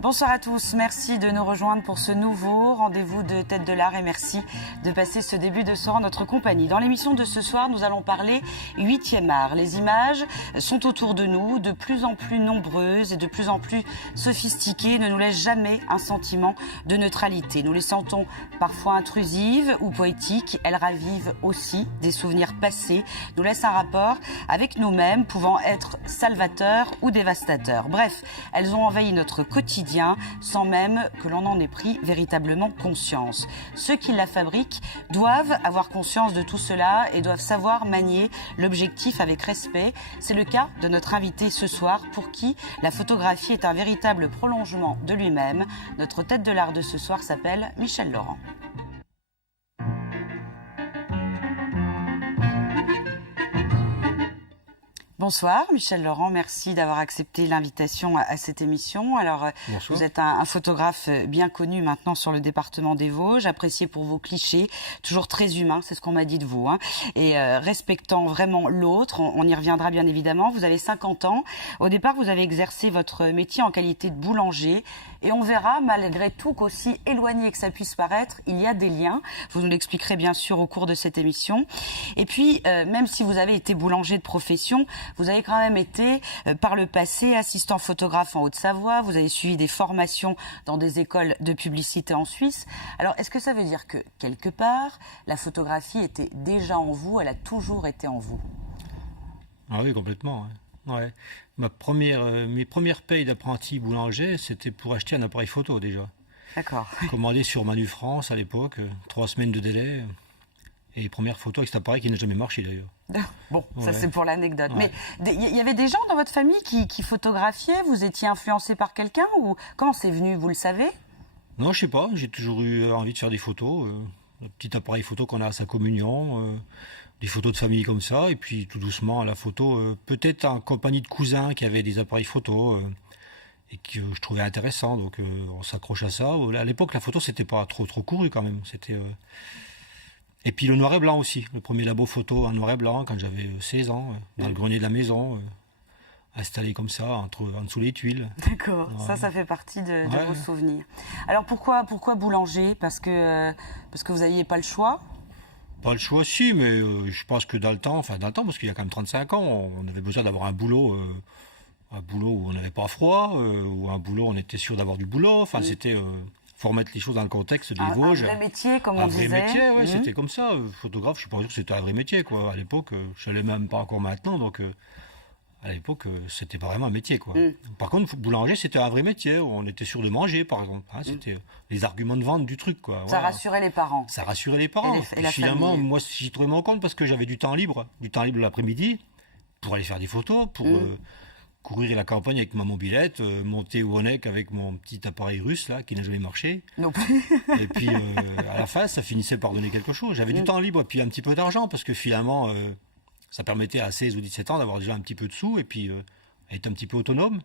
Bonsoir à tous, merci de nous rejoindre pour ce nouveau rendez-vous de Tête de l'Art et merci de passer ce début de soirée en notre compagnie. Dans l'émission de ce soir, nous allons parler 8e art. Les images sont autour de nous, de plus en plus nombreuses et de plus en plus sophistiquées, ne nous laissent jamais un sentiment de neutralité. Nous les sentons parfois intrusives ou poétiques, elles ravivent aussi des souvenirs passés, nous laissent un rapport avec nous-mêmes pouvant être salvateurs ou dévastateurs. Bref, elles ont envahi notre quotidien sans même que l'on en ait pris véritablement conscience. Ceux qui la fabriquent doivent avoir conscience de tout cela et doivent savoir manier l'objectif avec respect. C'est le cas de notre invité ce soir pour qui la photographie est un véritable prolongement de lui-même. Notre tête de l'art de ce soir s'appelle Michel Laurent. Bonsoir Michel Laurent, merci d'avoir accepté l'invitation à cette émission. Alors, vous êtes un photographe bien connu maintenant sur le département des Vosges, apprécié pour vos clichés, toujours très humain, c'est ce qu'on m'a dit de vous, hein, et respectant vraiment l'autre. On y reviendra bien évidemment. Vous avez 50 ans. Au départ, vous avez exercé votre métier en qualité de boulanger et on verra malgré tout qu'aussi éloigné que ça puisse paraître, il y a des liens. Vous nous l'expliquerez bien sûr au cours de cette émission. Et puis, même si vous avez été boulanger de profession, vous avez quand même été, par le passé, assistant photographe en Haute-Savoie. Vous avez suivi des formations dans des écoles de publicité en Suisse. Alors, est-ce que ça veut dire que, quelque part, la photographie était déjà en vous, elle a toujours été en vous? Ah oui, complètement. Ouais. Mes premières payes d'apprenti boulanger, c'était pour acheter un appareil photo déjà. D'accord. Commandé sur Manu France à l'époque, 3 semaines de délai. Et première photo avec cet appareil qui n'a jamais marché d'ailleurs. Bon, ça c'est pour l'anecdote. Ouais. Mais il y avait des gens dans votre famille qui photographiaient? Vous étiez influencé par quelqu'un ou comment c'est venu? Vous le savez? Non, je sais pas. J'ai toujours eu envie de faire des photos. Un petit appareil photo qu'on a à sa communion. Des photos de famille comme ça. Et puis tout doucement, la photo, peut-être en compagnie de cousins qui avaient des appareils photo. Et que je trouvais intéressant. Donc on s'accroche à ça. À l'époque, la photo, c'était pas trop couru quand même. C'était... Et puis le noir et blanc aussi, le premier labo photo en noir et blanc quand j'avais 16 ans, dans le grenier de la maison, installé comme ça, en dessous les tuiles. D'accord, ouais. Ça fait partie de vos souvenirs. Alors pourquoi boulanger? Parce que vous n'aviez pas le choix? Pas le choix, si, mais je pense que dans le temps, parce qu'il y a quand même 35 ans, on avait besoin d'avoir un boulot où on n'avait pas froid, ou un boulot où on était sûr d'avoir du boulot, c'était... faut remettre les choses dans le contexte des Vosges. Un vrai métier, comme on disait. Un vrai métier, oui, c'était comme ça. Photographe, je suis pas sûr que c'était un vrai métier, quoi. À l'époque, je ne l'ai même pas encore maintenant, donc à l'époque, c'était pas vraiment un métier, quoi. Par contre, boulanger, c'était un vrai métier. On était sûr de manger, par exemple. C'était les arguments de vente du truc, quoi. Ça rassurait les parents. Ça rassurait les parents. Et la finalement, famille. Moi, j'y trouvais mon compte parce que j'avais du temps libre l'après-midi pour aller faire des photos, pour courir la campagne avec ma mobilette, monter au Honeck avec mon petit appareil russe là qui n'a jamais marché. Non plus. Et puis à la fin, ça finissait par donner quelque chose. J'avais du temps libre et puis un petit peu d'argent parce que finalement, ça permettait à 16 ou 17 ans d'avoir déjà un petit peu de sous et puis être un petit peu autonome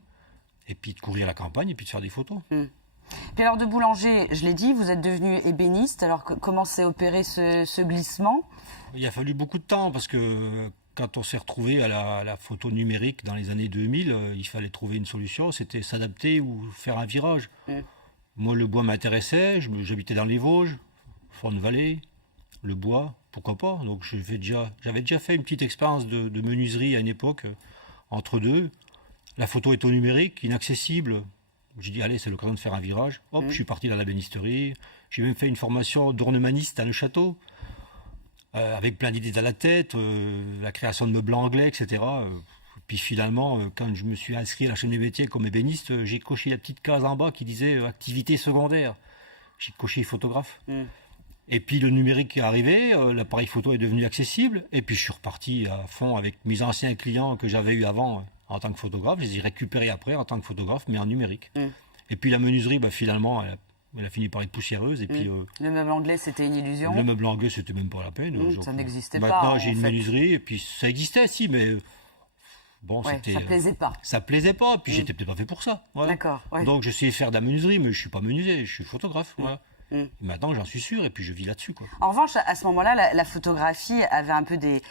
et puis de courir la campagne et puis de faire des photos. Puis alors de boulanger, je l'ai dit, vous êtes devenu ébéniste. Alors comment s'est opéré ce glissement? Il a fallu beaucoup de temps parce que quand on s'est retrouvé à la photo numérique dans les années 2000, il fallait trouver une solution, c'était s'adapter ou faire un virage. Moi, le bois m'intéressait, j'habitais dans les Vosges, Forne-Vallée, le bois, pourquoi pas. Donc j'avais déjà fait une petite expérience de menuiserie à une époque, entre deux. La photo est au numérique, inaccessible. J'ai dit, allez, c'est l'occasion de faire un virage. Hop, je suis parti dans la bénisterie. J'ai même fait une formation d'ornemaniste à Neuchâteau. Avec plein d'idées dans la tête, la création de meubles anglais, etc. Puis finalement, quand je me suis inscrit à la chaîne des métiers comme ébéniste, j'ai coché la petite case en bas qui disait activité secondaire. J'ai coché photographe. Et puis le numérique est arrivé, l'appareil photo est devenu accessible, et puis je suis reparti à fond avec mes anciens clients que j'avais eu avant en tant que photographe. Je les ai récupérés après en tant que photographe, mais en numérique. Et puis la menuiserie, finalement, elle a fini par être poussiéreuse. Et puis, le meuble anglais, c'était une illusion? Le meuble anglais, c'était même pas la peine. Ça n'existait pas. Maintenant, j'ai une menuiserie, et puis ça existait, si, mais bon, c'était... Ça plaisait pas. Ça plaisait pas, puis j'étais peut-être pas fait pour ça. Voilà. D'accord. Ouais. Donc, j'essayais de faire de la menuiserie, mais je suis pas menuisier, je suis photographe. Voilà. Et maintenant, j'en suis sûr, et puis je vis là-dessus, quoi. En revanche, à ce moment-là, la photographie avait un peu des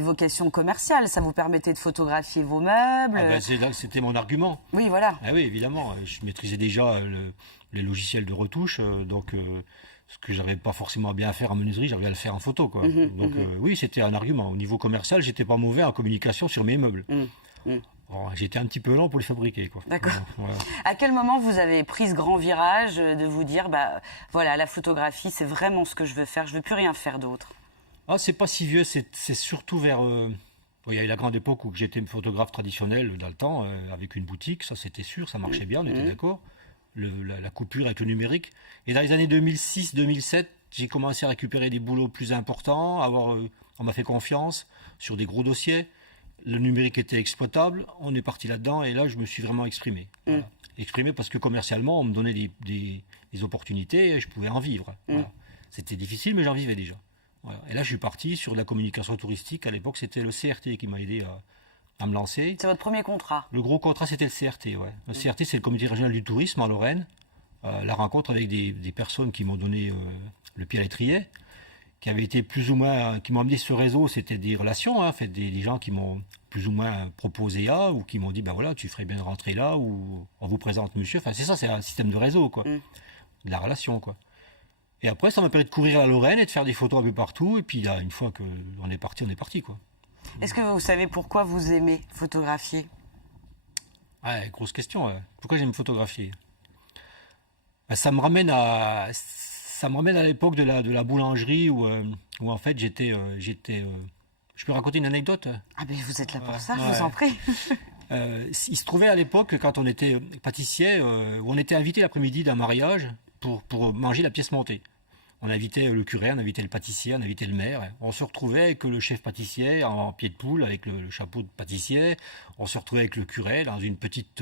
vocations commerciales. Ça vous permettait de photographier vos meubles. Ah ben, c'était mon argument. Oui, voilà. Ah oui, évidemment. Je maîtrisais déjà les logiciels de retouche, donc ce que j'arrivais pas forcément bien à faire en menuiserie, j'arrivais à le faire en photo, quoi. Donc oui, c'était un argument. Au niveau commercial, j'étais pas mauvais en communication sur mes meubles. Bon, j'étais un petit peu lent pour les fabriquer, quoi. D'accord. Voilà. À quel moment vous avez pris ce grand virage de vous dire, voilà, la photographie, c'est vraiment ce que je veux faire, je veux plus rien faire d'autre? Ah, c'est pas si vieux, c'est surtout vers... il y a eu la grande époque où j'étais photographe traditionnel dans le temps, avec une boutique, ça c'était sûr, ça marchait bien, on était d'accord. La coupure avec le numérique. Et dans les années 2006-2007, j'ai commencé à récupérer des boulots plus importants, on m'a fait confiance sur des gros dossiers. Le numérique était exploitable, on est parti là-dedans, et là je me suis vraiment exprimé. Voilà. Exprimé parce que commercialement, on me donnait des opportunités et je pouvais en vivre. Voilà. C'était difficile, mais j'en vivais déjà. Voilà. Et là, je suis parti sur de la communication touristique. À l'époque, c'était le CRT qui m'a aidé à me lancer. C'est votre premier contrat? Le gros contrat, c'était le CRT. Ouais. Le CRT, c'est le Comité régional du tourisme en Lorraine. La rencontre avec des personnes qui m'ont donné le pied à l'étrier, qui avaient été plus ou moins, qui m'ont amené ce réseau. C'était des relations, hein, des gens qui m'ont plus ou moins proposé ou qui m'ont dit, ben voilà, tu ferais bien de rentrer là, ou on vous présente monsieur. Enfin, c'est ça, c'est un système de réseau, quoi. De la relation, quoi. Et après, ça m'a permis de courir la Lorraine et de faire des photos un peu partout. Et puis, là, une fois qu'on est parti, quoi. Est-ce que vous savez pourquoi vous aimez photographier? Ouais, grosse question. Ouais. Pourquoi j'aime photographier? Ben, ça me ramène à l'époque de la boulangerie où en fait, je peux raconter une anecdote? Ah ben, vous êtes là pour ça, ouais. je vous en prie. Il se trouvait à l'époque, quand on était pâtissier, où on était invité l'après-midi d'un mariage pour manger la pièce montée. On invitait le curé, on invitait le pâtissier, on invitait le maire. On se retrouvait avec le chef pâtissier en pied de poule, avec le chapeau de pâtissier. On se retrouvait avec le curé dans une petite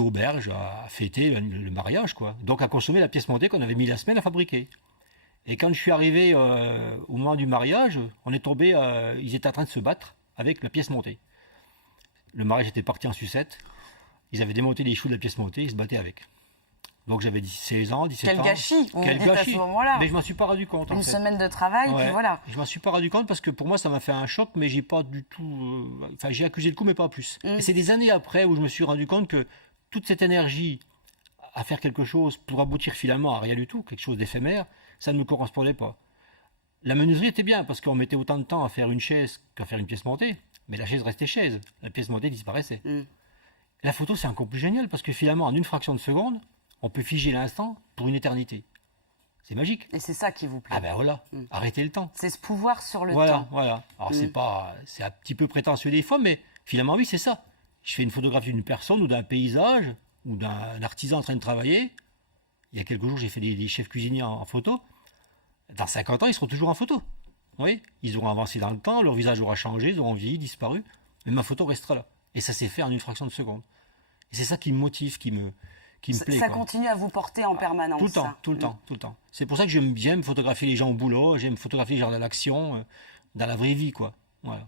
auberge à fêter le mariage, quoi. Donc à consommer la pièce montée qu'on avait mis la semaine à fabriquer. Et quand je suis arrivé au moment du mariage, on est tombé, ils étaient en train de se battre avec la pièce montée. Le mariage était parti en sucette. Ils avaient démonté les choux de la pièce montée, ils se battaient avec. Donc j'avais 16 ans, 17 ans. Quel gâchis, vous Quel me dites gâchis. à ce moment-là. Mais je m'en suis pas rendu compte. Une semaine de travail, Ouais. puis voilà. Je m'en suis pas rendu compte parce que pour moi ça m'a fait un choc, mais j'ai pas du tout. Enfin, j'ai accusé le coup, mais pas plus. Et c'est des années après où je me suis rendu compte que toute cette énergie à faire quelque chose pour aboutir finalement à rien du tout, quelque chose d'éphémère, ça ne me correspondait pas. La menuiserie était bien parce qu'on mettait autant de temps à faire une chaise qu'à faire une pièce montée, mais la chaise restait chaise, la pièce montée disparaissait. La photo, c'est encore plus génial parce que finalement, en une fraction de seconde, on peut figer l'instant pour une éternité. C'est magique. Et c'est ça qui vous plaît. Ah ben voilà, arrêtez le temps. C'est ce pouvoir sur le Voilà, temps. voilà. Alors c'est un petit peu prétentieux des fois, mais finalement oui, c'est ça. Je fais une photographie d'une personne ou d'un paysage ou d'un artisan en train de travailler. Il y a quelques jours, j'ai fait des chefs cuisiniers en photo. Dans 50 ans, ils seront toujours en photo. Oui, ils auront avancé dans le temps, leur visage aura changé, ils auront vieilli, disparu, mais ma photo restera là. Et ça s'est fait en une fraction de seconde. Et c'est ça qui me motive, qui me plaît. Ça quoi. continue à vous porter en permanence. Tout le temps, ça. tout le temps, tout le temps. C'est pour ça que j'aime photographier les gens au boulot, j'aime photographier les gens dans l'action, dans la vraie vie, quoi. Voilà.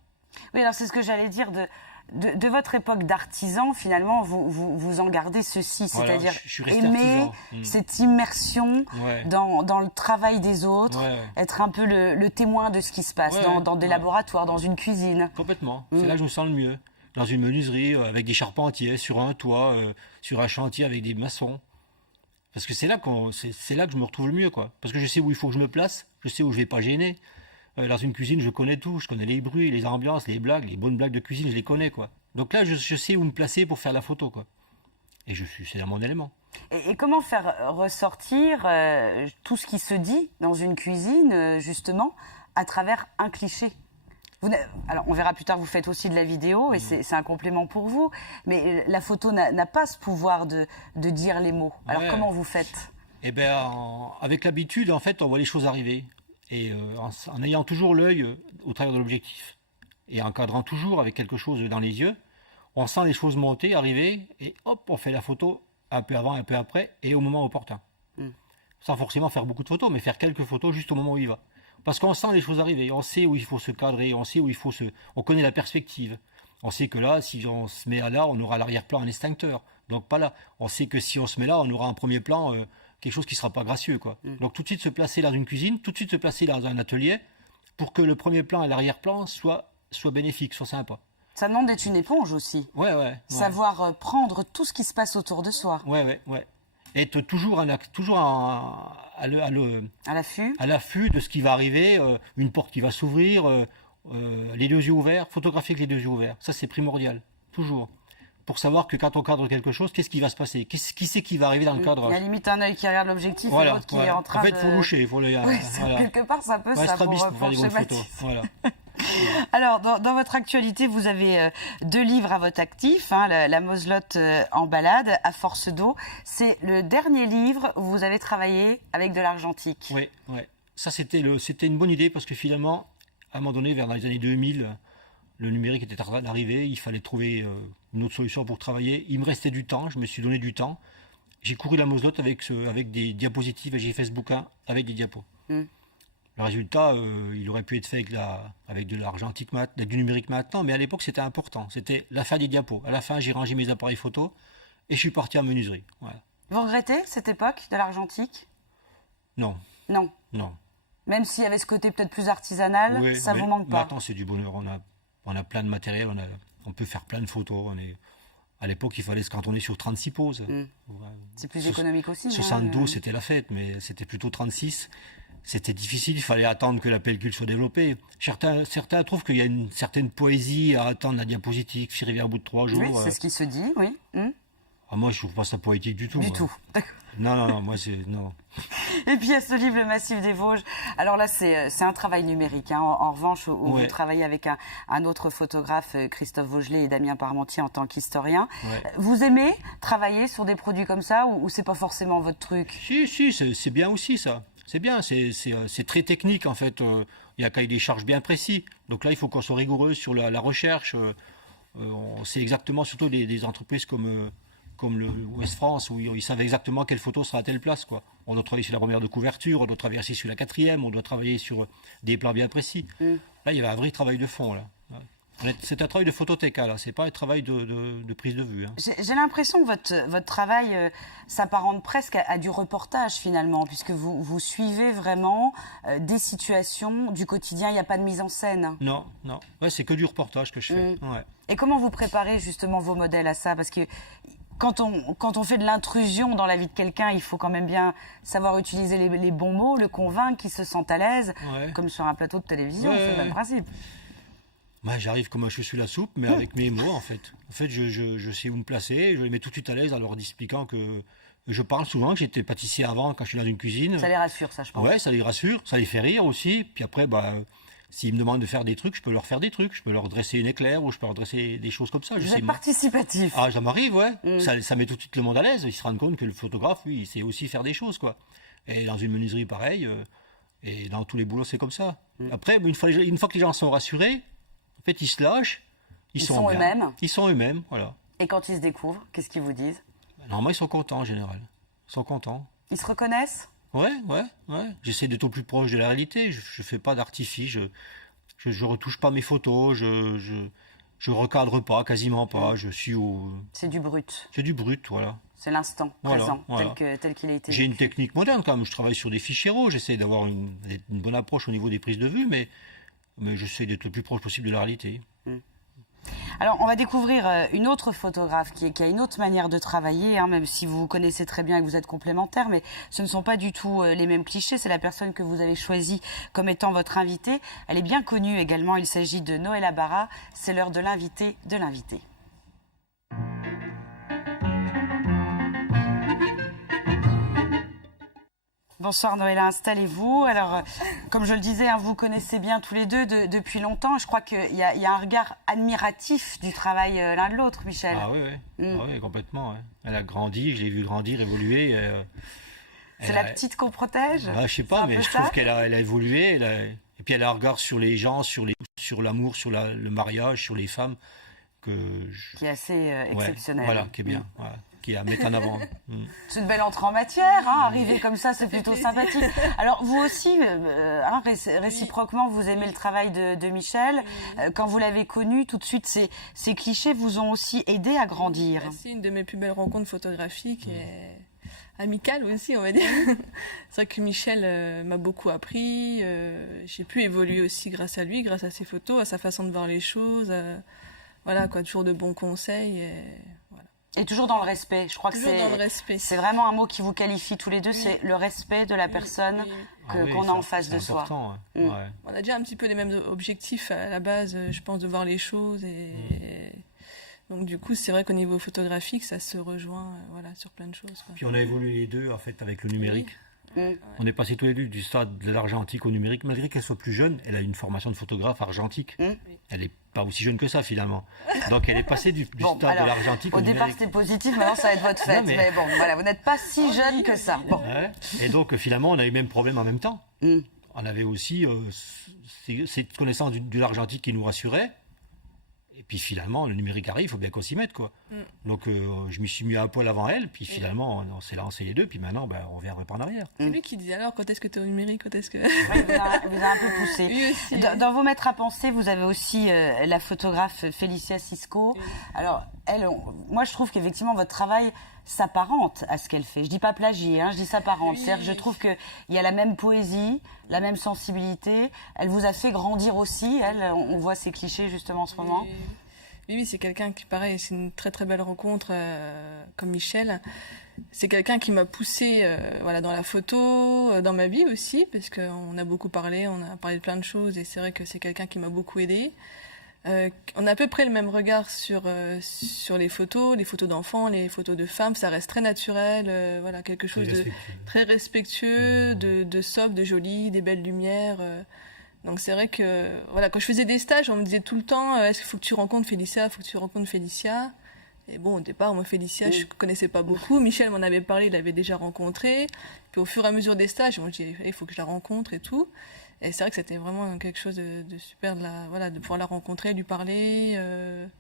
Oui, alors c'est ce que j'allais dire de votre époque d'artisan, finalement, vous en gardez ceci, Voilà, c'est-à-dire je suis resté aimer artisan. cette immersion Ouais. dans le travail des autres, Ouais. être un peu le témoin de ce qui se passe Ouais, dans des laboratoires, dans une cuisine. Complètement. C'est là que je me sens le mieux. Dans une menuiserie, avec des charpentiers, sur un toit, sur un chantier avec des maçons. Parce que c'est là que je me retrouve le mieux, quoi. Parce que je sais où il faut que je me place, je sais où je vais pas gêner. Dans une cuisine, je connais tout, je connais les bruits, les ambiances, les blagues, les bonnes blagues de cuisine, je les connais, quoi. Donc là, je sais où me placer pour faire la photo, quoi. Et c'est dans mon élément. Et comment faire ressortir tout ce qui se dit dans une cuisine, justement, à travers un cliché? Alors, on verra plus tard, vous faites aussi de la vidéo, et c'est un complément pour vous, mais la photo n'a pas ce pouvoir de dire les mots. Alors, Ouais. comment vous faites? Eh bien, avec l'habitude, en fait, on voit les choses arriver. Et en ayant toujours l'œil au travers de l'objectif. Et en encadrant toujours avec quelque chose dans les yeux, on sent les choses monter, arriver, et hop, on fait la photo un peu avant, un peu après, et au moment opportun. Sans forcément faire beaucoup de photos, mais faire quelques photos juste au moment où il va. Parce qu'on sent les choses arriver, on sait où il faut se cadrer, on sait où il faut on connaît la perspective. On sait que là, si on se met là, on aura l'arrière-plan en extincteur. Donc pas là. On sait que si on se met là, on aura un premier plan quelque chose qui ne sera pas gracieux, quoi. Donc tout de suite se placer dans une cuisine, tout de suite se placer dans un atelier, pour que le premier plan et l'arrière-plan soient bénéfiques, soient sympas. Ça demande d'être une éponge aussi. Ouais. Savoir prendre tout ce qui se passe autour de soi. Ouais. Être toujours à l'affût de ce qui va arriver, une porte qui va s'ouvrir, les deux yeux ouverts, photographier avec les deux yeux ouverts. Ça, c'est primordial, toujours. Pour savoir que quand on cadre quelque chose, qu'est-ce qui va se passer? Qui c'est qui va arriver dans le cadrage? Il y a limite un œil qui regarde l'objectif et l'autre qui est en train de... En fait, il faut loucher. Quelque part, ça peut ça pour faire des bonnes photos. Voilà. Alors, dans votre actualité, vous avez 2 livres à votre actif, la Moselotte en balade, à force d'eau. C'est le dernier livre où vous avez travaillé avec de l'argentique. Oui. Ça, c'était une bonne idée parce que finalement, à un moment donné, vers les années 2000, le numérique était en train d'arriver. Il fallait trouver une autre solution pour travailler. Il me restait du temps. Je me suis donné du temps. J'ai couru la Moselotte avec des diapositives et j'ai fait ce bouquin avec des diapos. Le résultat, il aurait pu être fait avec de l'argentique, avec du numérique maintenant, mais à l'époque, c'était important. C'était la fin des diapos. À la fin, j'ai rangé mes appareils photo et je suis parti en menuiserie. Voilà. Vous regrettez cette époque de l'argentique? Non. Même s'il y avait ce côté peut-être plus artisanal, ça vous manque pas? Maintenant, c'est du bonheur. On a plein de matériel, on peut faire plein de photos. À l'époque, il fallait se cantonner sur 36 poses. C'est plus économique aussi. 72, c'était la fête, mais c'était plutôt 36. C'était difficile, il fallait attendre que la pellicule soit développée. Certains trouvent qu'il y a une certaine poésie à attendre la diapositive qui revient au bout de 3 jours. Oui, c'est ce qui se dit, oui. Moi, je ne trouve pas ça poétique du tout. Du tout. Non, moi, c'est... Non. Et puis, il y a ce livre, Le Massif des Vosges. Alors là, c'est un travail numérique. En revanche, où vous travaillez avec un autre photographe, Christophe Vaugelet et Damien Parmentier, en tant qu'historien. Vous aimez travailler sur des produits comme ça ou c'est pas forcément votre truc? Si, c'est bien aussi, ça. C'est bien, c'est très technique, en fait. Il y a un cahier des charges bien précis. Donc là, il faut qu'on soit rigoureux sur la recherche. C'est exactement, surtout des entreprises comme le Ouest France, où ils savent exactement quelle photo sera à telle place, quoi. On doit travailler sur la première de couverture, on doit travailler sur la 4e, on doit travailler sur des plans bien précis. Là, il y avait un vrai travail de fond, là. C'est un travail de photothéca, là. C'est pas un travail de prise de vue. J'ai l'impression que votre travail s'apparente presque à du reportage, finalement, puisque vous suivez vraiment des situations du quotidien. Il n'y a pas de mise en scène. Non. Ouais, c'est que du reportage que je fais. Et comment vous préparez justement vos modèles à ça? Parce que quand on fait de l'intrusion dans la vie de quelqu'un, il faut quand même bien savoir utiliser les bons mots, le convaincre, qu'il se sente à l'aise, comme sur un plateau de télévision, c'est le même principe. Moi, j'arrive comme un cheveu sur la soupe, mais avec mes mots, en fait. En fait, je sais où me placer, je les mets tout de suite à l'aise en leur expliquant que je parle souvent, que j'étais pâtissier avant, quand je suis dans une cuisine. Ça les rassure, ça, je pense. Ouais, ça les rassure, ça les fait rire aussi. Puis après, s'ils me demandent de faire des trucs, je peux leur faire des trucs. Je peux leur dresser une éclair ou je peux leur dresser des choses comme ça. Vous êtes participatif. Ah, ça m'arrive, ouais. Ça met tout de suite le monde à l'aise. Ils se rendent compte que le photographe, lui, il sait aussi faire des choses, quoi. Et dans une menuiserie, pareil. Et dans tous les boulots, c'est comme ça. Après, une fois que les gens sont rassurés, en fait, ils se lâchent. Ils sont eux-mêmes. Ils sont eux-mêmes, voilà. Et quand ils se découvrent, qu'est-ce qu'ils vous disent? Normalement, ils sont contents, en général. Ils sont contents. Ils se reconnaissent? Ouais. J'essaie d'être au plus proche de la réalité. Je fais pas d'artifice. Je retouche pas mes photos. Je recadre pas, quasiment pas. Je suis au... C'est du brut. C'est du brut, voilà. C'est l'instant présent, tel qu'il a été. J'ai une technique moderne, quand même. Je travaille sur des fichiers RAW. J'essaie d'avoir une bonne approche au niveau des prises de vue, mais j'essaie d'être le plus proche possible de la réalité. Alors, on va découvrir une autre photographe qui a une autre manière de travailler, même si vous connaissez très bien et que vous êtes complémentaires, mais ce ne sont pas du tout les mêmes clichés. C'est la personne que vous avez choisie comme étant votre invitée. Elle est bien connue également. Il s'agit de Noëlla Barra. C'est l'heure de l'invité de l'invité. Bonsoir Noëlla, installez-vous. Alors, comme je le disais, vous connaissez bien tous les deux depuis longtemps. Je crois qu'il y a un regard admiratif du travail l'un de l'autre, Michel. Ah oui, complètement. Ouais. Elle a grandi, je l'ai vu grandir, évoluer. C'est la petite qu'on protège? Je sais pas, mais je trouve qu'elle a évolué. Et puis elle a un regard sur les gens, sur l'amour, sur le mariage, sur les femmes. Qui est assez exceptionnel. Voilà, qui est bien. Voilà. Qui la met en avant. C'est une belle entrée en matière, arriver comme ça, c'est plutôt sympathique. Alors vous aussi, réciproquement, vous aimez le travail de Michel. Quand vous l'avez connu, tout de suite, ces clichés vous ont aussi aidé à grandir. C'est une de mes plus belles rencontres photographiques et amical aussi, on va dire. C'est vrai que Michel m'a beaucoup appris. J'ai pu évoluer aussi grâce à lui, grâce à ses photos, à sa façon de voir les choses. Voilà, quoi, toujours de bons conseils. Voilà. Et toujours dans le respect. Je crois que Toujours dans le respect. c'est vraiment un mot qui vous qualifie tous les deux, c'est le respect de la personne qu'on a en face de soi. Ouais. On a déjà un petit peu les mêmes objectifs à la base, je pense, de voir les choses. Donc du coup, c'est vrai qu'au niveau photographique, ça se rejoint voilà, sur plein de choses. Quoi. Puis on a évolué les deux en fait avec le numérique. On est passé tous les deux du stade de l'argentique au numérique. Malgré qu'elle soit plus jeune, elle a une formation de photographe argentique. Elle n'est pas aussi jeune que ça finalement. Donc elle est passée du stade de l'argentique au numérique. Au départ c'était positif, maintenant ça va être votre fête. Mais bon, voilà, vous n'êtes pas si jeune que ça. Bon. Ouais. Et donc finalement, on a eu le même problème en même temps. On avait aussi cette connaissance de l'argentique qui nous rassurait. Et puis finalement, le numérique arrive, il faut bien qu'on s'y mette, quoi. Donc je m'y suis mis à poil avant elle, puis finalement, on s'est lancé les deux, puis maintenant, on vient un peu en arrière. C'est lui qui dit alors, quand est-ce que tu es au numérique, quand est-ce que... Oui, vous a un peu poussé. Lui aussi. Dans vos maîtres à penser, vous avez aussi la photographe Félicia Cisco. Alors, elle, moi je trouve qu'effectivement, votre travail s'apparente à ce qu'elle fait. Je dis pas plagier, je dis s'apparente. C'est-à-dire que je trouve qu'il y a la même poésie, la même sensibilité. Elle vous a fait grandir aussi, elle. On voit ces clichés justement en ce moment. Oui, c'est quelqu'un qui, pareil, c'est une très très belle rencontre, comme Michel. C'est quelqu'un qui m'a poussée voilà, dans la photo, dans ma vie aussi, parce qu'on a beaucoup parlé, on a parlé de plein de choses, et c'est vrai que c'est quelqu'un qui m'a beaucoup aidée. On a à peu près le même regard sur les photos d'enfants, les photos de femmes, ça reste très naturel, voilà, quelque chose de très respectueux, de soft, de joli, des belles lumières. Donc c'est vrai que voilà, quand je faisais des stages, on me disait tout le temps est-ce qu'il faut que tu rencontres Félicia, faut que tu rencontres Félicia. Et bon, au départ, moi Félicia, je connaissais pas beaucoup. Michel m'en avait parlé, il l'avait déjà rencontré. Puis au fur et à mesure des stages, moi je dis il faut que je la rencontre et tout. Et c'est vrai que c'était vraiment quelque chose de super de pouvoir la rencontrer, lui parler.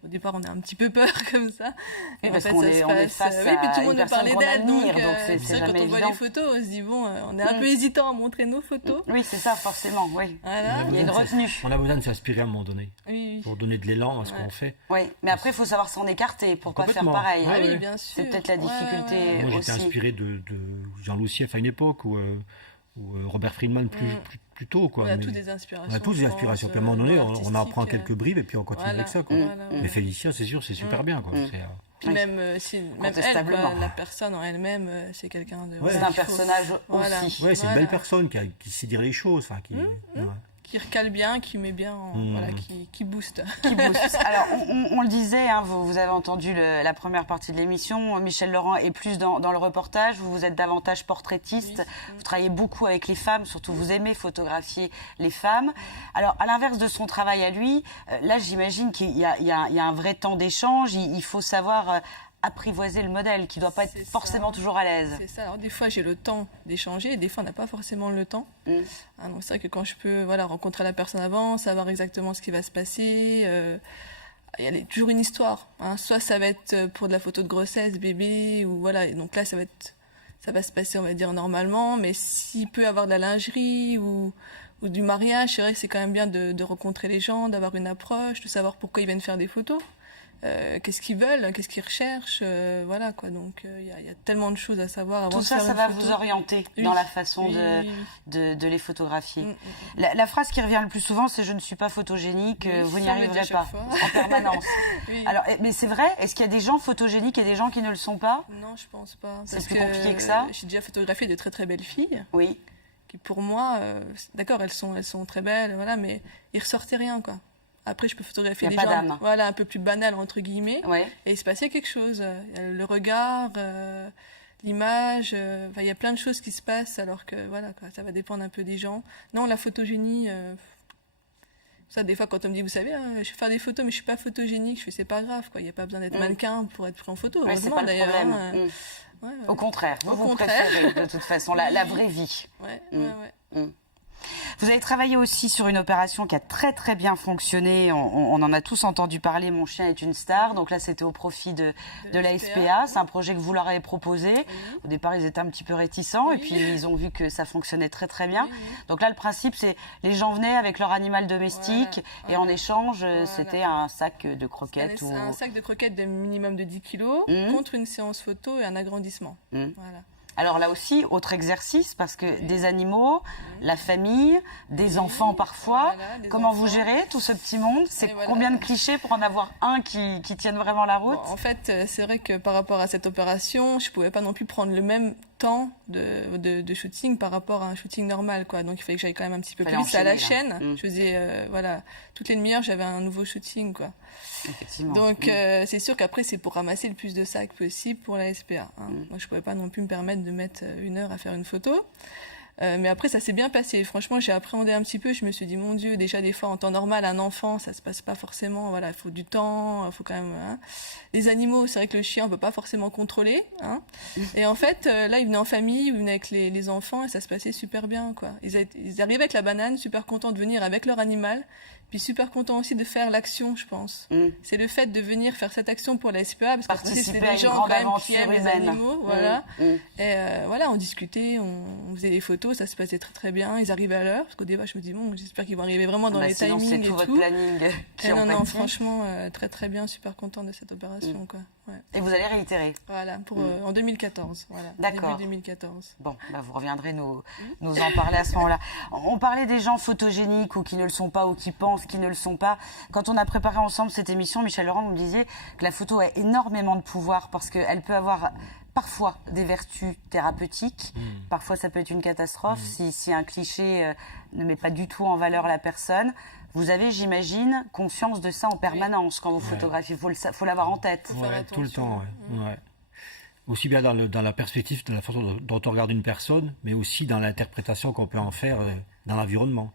Au départ, on a un petit peu peur comme ça. Oui, parce qu'on est face à puis tout le monde me parlait d'elle. Donc c'est vrai, jamais quand on voit les photos, on se dit bon, on est un peu hésitant à montrer nos photos. Oui, c'est ça, forcément, oui. Voilà. Il y a une retenue. On a besoin de s'inspirer à un moment donné, pour donner de l'élan à ce qu'on fait. Oui, mais après, il faut savoir s'en écarter pour pas faire pareil. Oui, bien sûr. C'est peut-être la difficulté aussi. Moi, j'étais inspiré de Jean-Louis Sieff à une époque, ou Robert Friedman plus tôt, quoi. On a tous des inspirations. On a tous des inspirations. Puis à un moment donné, on apprend quelques bribes et puis on continue avec ça, quoi. Mais Félicia, c'est sûr, c'est super bien, quoi. Puis même elle, quoi, la personne en elle-même, c'est quelqu'un de... c'est un personnage aussi. Ouais, c'est une belle personne qui sait dire les choses. Qui recale bien, qui met bien, qui booste. Qui booste. Alors, on le disait, vous avez entendu la première partie de l'émission, Michel Laurent est plus dans le reportage, vous êtes davantage portraitiste, vous travaillez beaucoup avec les femmes, surtout vous aimez photographier les femmes. Alors, à l'inverse de son travail à lui, là, j'imagine qu'il y a un vrai temps d'échange, il faut savoir... apprivoiser le modèle, qui ne doit pas être forcément toujours à l'aise. C'est ça. Alors, des fois, j'ai le temps d'échanger, et des fois, on n'a pas forcément le temps. Donc, c'est vrai que quand je peux rencontrer la personne avant, savoir exactement ce qui va se passer, il y a toujours une histoire. Soit ça va être pour de la photo de grossesse, bébé, ou voilà. Et donc là, ça va se passer, on va dire, normalement. Mais s'il peut y avoir de la lingerie ou du mariage, c'est vrai que c'est quand même bien de rencontrer les gens, d'avoir une approche, de savoir pourquoi ils viennent faire des photos. Qu'est-ce qu'ils veulent, qu'est-ce qu'ils recherchent, voilà quoi. Donc il y a tellement de choses à savoir avant. Tout ça, ça va vous orienter dans la façon de les photographier. La phrase qui revient le plus souvent, c'est je ne suis pas photogénique, vous n'y arriverez pas en permanence. Alors, mais c'est vrai. Est-ce qu'il y a des gens photogéniques et des gens qui ne le sont pas? Non, je pense pas. C'est plus compliqué que ça. J'ai déjà photographié de très très belles filles. Oui. Qui pour moi, d'accord, elles sont très belles, voilà, mais il ressortait rien quoi. Après, je peux photographier des gens un peu plus banals, entre guillemets, et il se passait quelque chose. Le regard, l'image, il y a plein de choses qui se passent, alors que voilà, quoi, ça va dépendre un peu des gens. Non, la photogénie, ça, des fois, quand on me dit, vous savez, je vais faire des photos, mais je ne suis pas photogénique, je fais, c'est pas grave, quoi. Il n'y a pas besoin d'être mannequin pour être pris en photo. C'est pas le problème. Au contraire, vous préférez, de toute façon, la vraie vie. Vous avez travaillé aussi sur une opération qui a très très bien fonctionné. On en a tous entendu parler. Mon chien est une star. Donc là, c'était au profit de la SPA. C'est un projet que vous leur avez proposé. Au départ, ils étaient un petit peu réticents et puis ils ont vu que ça fonctionnait très très bien. Donc là, le principe, c'est les gens venaient avec leur animal domestique et en échange, c'était un sac de croquettes. Un sac de croquettes de minimum de 10 kilos contre une séance photo et un agrandissement. Voilà. Alors là aussi, autre exercice, parce que des animaux, la famille, des enfants parfois, Voilà, des comment vous enfants. gérez tout ce petit monde? C'est Et voilà. combien de clichés pour en avoir un qui tienne vraiment la route? Bon, en fait, c'est vrai que par rapport à cette opération, je pouvais pas non plus prendre le même temps de shooting par rapport à un shooting normal, quoi. Donc il fallait que j'aille quand même un petit peu Fallait plus à la enchaîner, là. chaîne. Je faisais, voilà, toutes les demi-heures, j'avais un nouveau shooting, quoi. Effectivement. Donc c'est sûr qu'après, c'est pour ramasser le plus de sacs possible pour la SPA. Hein. Moi, je pouvais pas non plus me permettre de mettre 1 heure à faire une photo. Mais après, ça s'est bien passé. Franchement, j'ai appréhendé un petit peu. Je me suis dit, mon Dieu, déjà, des fois, en temps normal, un enfant, ça se passe pas forcément. Voilà, il faut du temps, il faut quand même. Hein. Les animaux, c'est vrai que le chien, on peut pas forcément contrôler. Hein. Et en fait, là, ils venaient en famille, ils venaient avec les enfants, et ça se passait super bien, quoi. Ils arrivaient avec la banane, super contents de venir avec leur animal, puis super contents aussi de faire l'action, je pense. C'est le fait de venir faire cette action pour la SPA, parce que Participer c'est à des une gens grande quand même qui aventure aiment les humaine. animaux, voilà. Et voilà, on discutait, on faisait des photos, ça se passait très très bien. Ils arrivaient à l'heure, parce qu'au début, je me dis bon, j'espère qu'ils vont arriver vraiment dans les Sinon, c'est timings tout et votre tout. planning qui Et en non, pâtit. franchement, très très bien, super content de cette opération, quoi. Ouais. Et vous allez réitérer? Voilà, pour en 2014, voilà. D'accord. Début 2014. Bon, bah vous reviendrez nous en parler à ce moment-là. On parlait des gens photogéniques ou qui ne le sont pas ou qui pensent qu'ils ne le sont pas. Quand on a préparé ensemble cette émission, Michel Legrand, vous me disiez que la photo a énormément de pouvoir parce qu'elle peut avoir parfois des vertus thérapeutiques. Parfois, ça peut être une catastrophe si un cliché ne met pas du tout en valeur la personne. Vous avez, j'imagine, conscience de ça en permanence quand vous photographiez. Il faut l'avoir en tête. Faut faire Tout le attention. temps, ouais. Aussi bien dans la perspective, dans la façon dont on regarde une personne, mais aussi dans l'interprétation qu'on peut en faire dans l'environnement.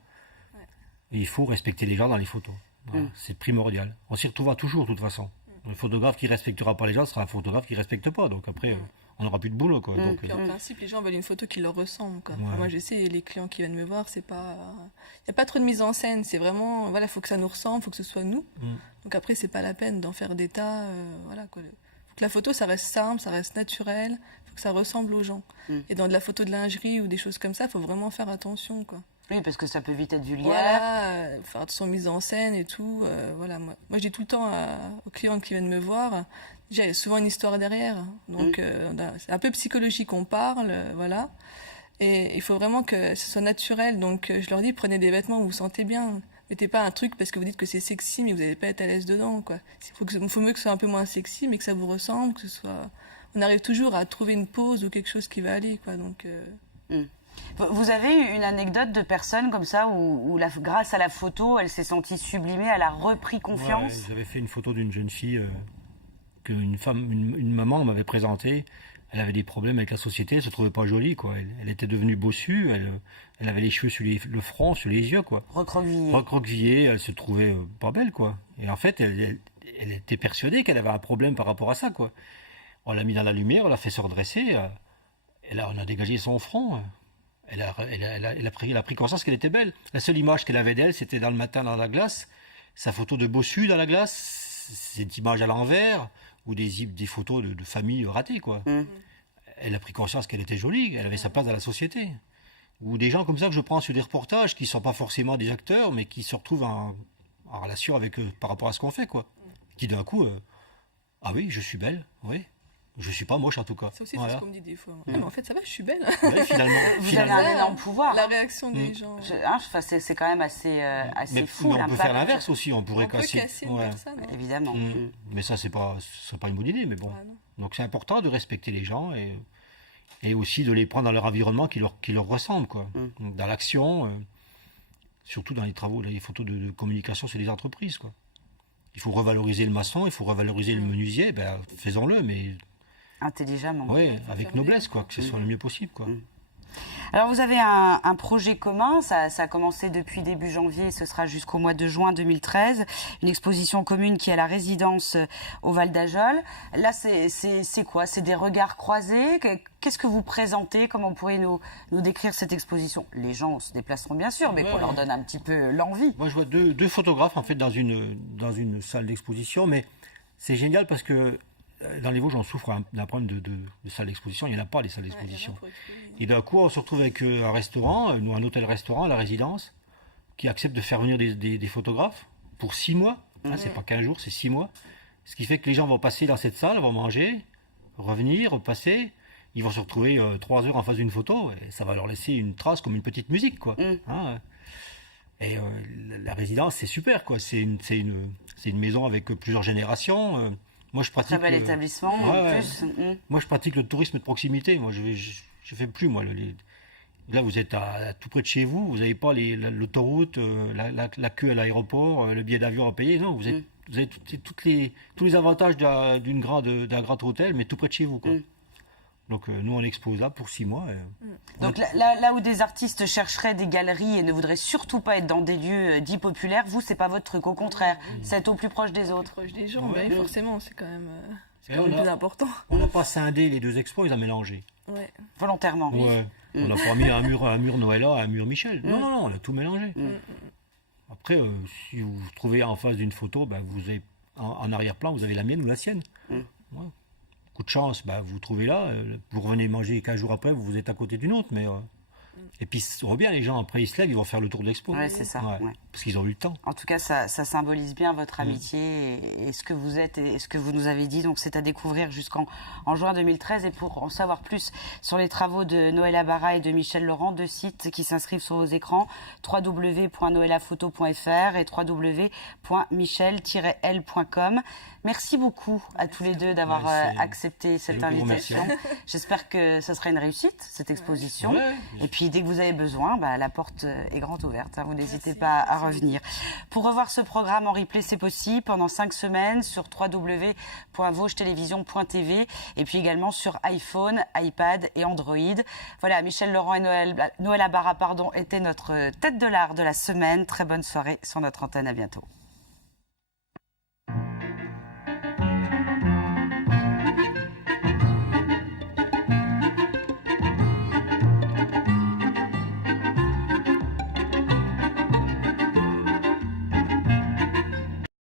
Et il faut respecter les gens dans les photos. Voilà, c'est primordial. On s'y retrouvera toujours, de toute façon. Le photographe qui respectera pas les gens sera un photographe qui respecte pas. Donc après, on n'aura plus de boulot, quoi. Donc, Puis en principe, les gens veulent une photo qui leur ressemble, quoi. Ouais. Moi, je sais, les clients qui viennent me voir, c'est pas, il y a pas trop de mise en scène. C'est vraiment, voilà, faut que ça nous ressemble, faut que ce soit nous. Donc après, c'est pas la peine d'en faire des tas, voilà, quoi. Faut que la photo, ça reste simple, ça reste naturel, faut que ça ressemble aux gens. Et dans de la photo de lingerie ou des choses comme ça, faut vraiment faire attention, quoi. Oui, parce que ça peut vite être vulgaire. Voilà, faire attention mise en scène et tout. Voilà, moi, je dis tout le temps aux clients qui viennent me voir, déjà, il y a souvent une histoire derrière. Donc, c'est un peu psychologique, on parle, voilà. Et il faut vraiment que ce soit naturel. Donc, je leur dis, prenez des vêtements où vous vous sentez bien. Mettez pas un truc parce que vous dites que c'est sexy, mais vous n'allez pas être à l'aise dedans, quoi. Il faut mieux que ce soit un peu moins sexy, mais que ça vous ressemble, que ce soit... On arrive toujours à trouver une pose ou quelque chose qui va aller, quoi. Donc... Vous avez eu une anecdote de personne comme ça où grâce à la photo, elle s'est sentie sublimée, elle a repris confiance? Ouais, j'avais fait une photo d'une jeune fille qu'une femme, une maman m'avait présentée. Elle avait des problèmes avec la société, elle se trouvait pas jolie, quoi. Elle était devenue bossue, elle avait les cheveux sur le front, sur les yeux, quoi. Recroquevillée. Recroquevillée, elle se trouvait pas belle, quoi. Et en fait, elle était persuadée qu'elle avait un problème par rapport à ça, quoi. On l'a mis dans la lumière, on l'a fait se redresser, on a dégagé son front. Elle a pris conscience qu'elle était belle. La seule image qu'elle avait d'elle, c'était dans le matin dans la glace, sa photo de bossu dans la glace, cette image à l'envers, ou des photos de famille ratées, quoi. Elle a pris conscience qu'elle était jolie, elle avait sa place dans la société. Ou des gens comme ça que je prends sur des reportages, qui ne sont pas forcément des acteurs, mais qui se retrouvent en relation avec eux par rapport à ce qu'on fait, quoi. Qui d'un coup, ah oui, je suis belle, oui. Je suis pas moche en tout cas. C'est aussi Voilà. ce qu'on me dit des fois. Ah, mais en fait, ça va, je suis belle. Ouais, finalement. Vous avez un énorme pouvoir. La réaction des gens. C'est quand même assez Mais fou. on peut l'impact. faire l'inverse aussi, on pourrait On peut casser. casser une Ouais. personne. Hein. Évidemment. Mais ça, ce serait pas une bonne idée, mais bon. Ah, non. Donc c'est important de respecter les gens et aussi de les prendre dans leur environnement qui leur ressemble, quoi. Donc, dans l'action, surtout dans les travaux, les photos de communication sur les entreprises, quoi. Il faut revaloriser le maçon, il faut revaloriser le menuisier, ben faisons-le, mais Intelligemment. ouais, faut avec faire noblesse, bien. quoi, que ce soit le mieux possible, quoi. Alors vous avez un projet commun, ça a commencé depuis début janvier et ce sera jusqu'au mois de juin 2013, une exposition commune qui est à la résidence au Val d'Ajol. Là c'est quoi? C'est des regards croisés? Qu'est-ce que vous présentez? Comment vous pourriez nous décrire cette exposition? Les gens se déplaceront bien sûr, mais qu'on leur donne un petit peu l'envie. Moi je vois deux photographes en fait dans une salle d'exposition, mais c'est génial parce que dans les Vosges, on souffre d'un problème de salle d'exposition. Il n'y en a pas, les salles d'exposition. Et d'un coup, on se retrouve avec un restaurant, un hôtel-restaurant à la résidence, qui accepte de faire venir des photographes pour 6 mois. C'est pas 15 jours, c'est 6 mois. Ce qui fait que les gens vont passer dans cette salle, vont manger, revenir, repasser. ils vont se retrouver 3 heures en face d'une photo et ça va leur laisser une trace comme une petite musique, quoi. Hein, et la résidence, c'est super, quoi. C'est une maison avec plusieurs générations. Moi, je pratique. Très bel établissement, en plus. Moi, je pratique le tourisme de proximité. Moi, je fais plus, moi. Là, vous êtes à tout près de chez vous. Vous n'avez pas l'autoroute, la queue à l'aéroport, le billet d'avion à payer. Non, vous avez tous les avantages d'un grand hôtel, mais tout près de chez vous, quoi. Donc nous, on expose là pour 6 mois. Donc là où des artistes chercheraient des galeries et ne voudraient surtout pas être dans des lieux dits populaires, vous, c'est pas votre truc. Au contraire, c'est être au plus proche des autres. Proche des gens, forcément, c'est quand même, le plus important. On n'a pas scindé les 2 expos, ils ont mélangé. Ouais. Volontairement. Ouais. On n'a pas mis un mur Noëlla, un mur Michel. Non, on a tout mélangé. Après, si vous vous trouvez en face d'une photo, vous avez, en arrière-plan, vous avez la mienne ou la sienne. Ouais. Coup de chance, vous trouvez là, vous revenez manger 15 jours après, vous êtes à côté d'une autre. Mais, et puis, ça revient, les gens, après, ils se lèvent, ils vont faire le tour de l'expo. Oui, c'est ça. Ouais. Parce qu'ils ont eu le temps. En tout cas, ça symbolise bien votre amitié et ce que vous êtes et ce que vous nous avez dit. Donc, c'est à découvrir jusqu'en juin 2013. Et pour en savoir plus sur les travaux de Noëlla Barra et de Michel Laurent, 2 sites qui s'inscrivent sur vos écrans, www.noellaphoto.fr et www.michel-l.com. Merci beaucoup à tous les deux d'avoir accepté cette invitation. J'espère que ce sera une réussite, cette exposition. Et puis, dès que vous avez besoin, la porte est grande ouverte. Vous n'hésitez pas à revenir. Pour revoir ce programme en replay, c'est possible pendant 5 semaines sur www.vosgetelevision.tv et puis également sur iPhone, iPad et Android. Voilà, Michel Laurent et Noëlla Barra étaient notre tête de l'art de la semaine. Très bonne soirée sur notre antenne. À bientôt.